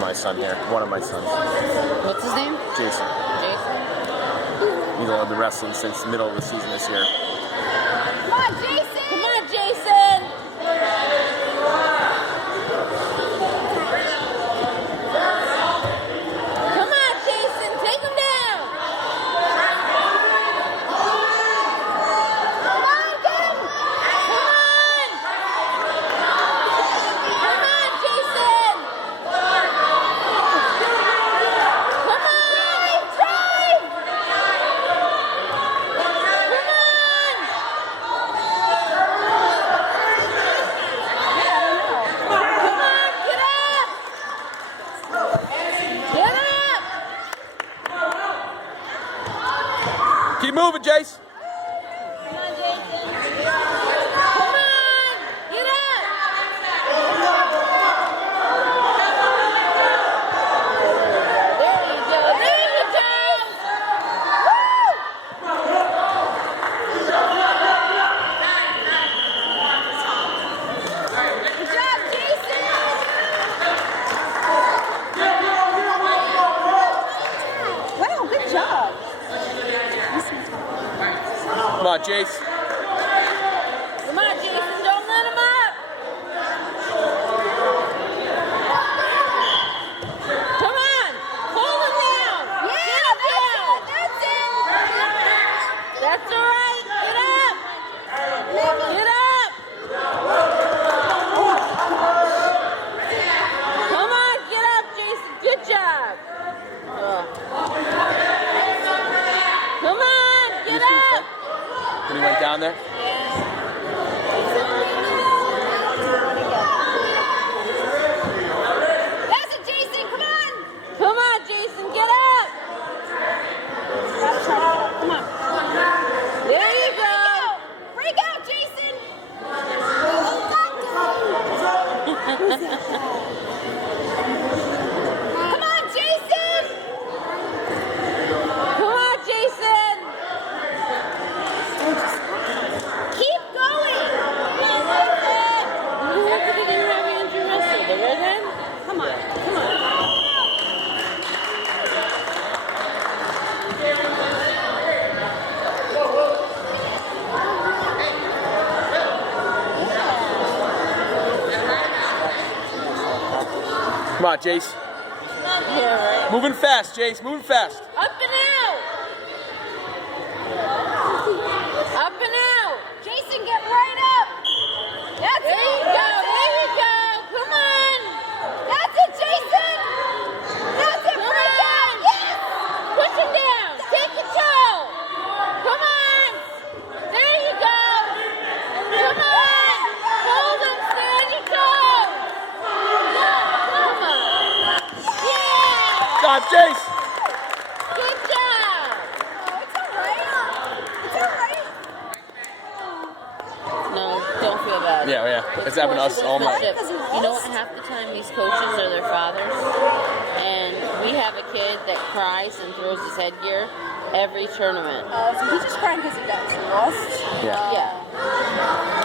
My son here, one of my sons. What's his name? Jason. Jason? He's only been wrestling since the middle of the season this year. Come on, Jason! Come on, Jason! Come on, Jason! Take him down! Come on, get him! Come on! Come on, Jason! Come on! Drive! Keep moving, Jace. Come on, Jason. Come on! Get up! There you go. There you go! Woo! Good job, Jason! Wow, good job. Come on, Jace. Come on, Jason, don't let him up. Come on, hold him down. Yeah, that's it. That's all right. Get up. Get up. Come on, get up, Jason. Good job. Come on, get up. When he went down there? That's it, Jason. Come on. Come on, Jason. Get up. Come on. There you go. Freak out, Jason. Come on, Jason. Come on, Jason. Keep going. Who did he have Andrew wrestle? The redhead? Come on. Come on. Come on, Jace. Yeah, right. Moving fast, Jace. Moving fast. Up and out. Up and out. Jason, get right up. That's it. There you go. There you go. Come on. That's it, Jason. That's it. Break out. Yes. Push him down. Take control. Come on. There you go. Come on. Hold him steady tall. Come on. Yeah. Stop, Jace. Good job. Oh, it's all right. It's all right. No, don't feel bad. Yeah. It's happened to us all night. You know what? Half the time these coaches are their fathers, and we have a kid that cries and throws his headgear every tournament. So he's just crying because he got lost. Yeah. Yeah.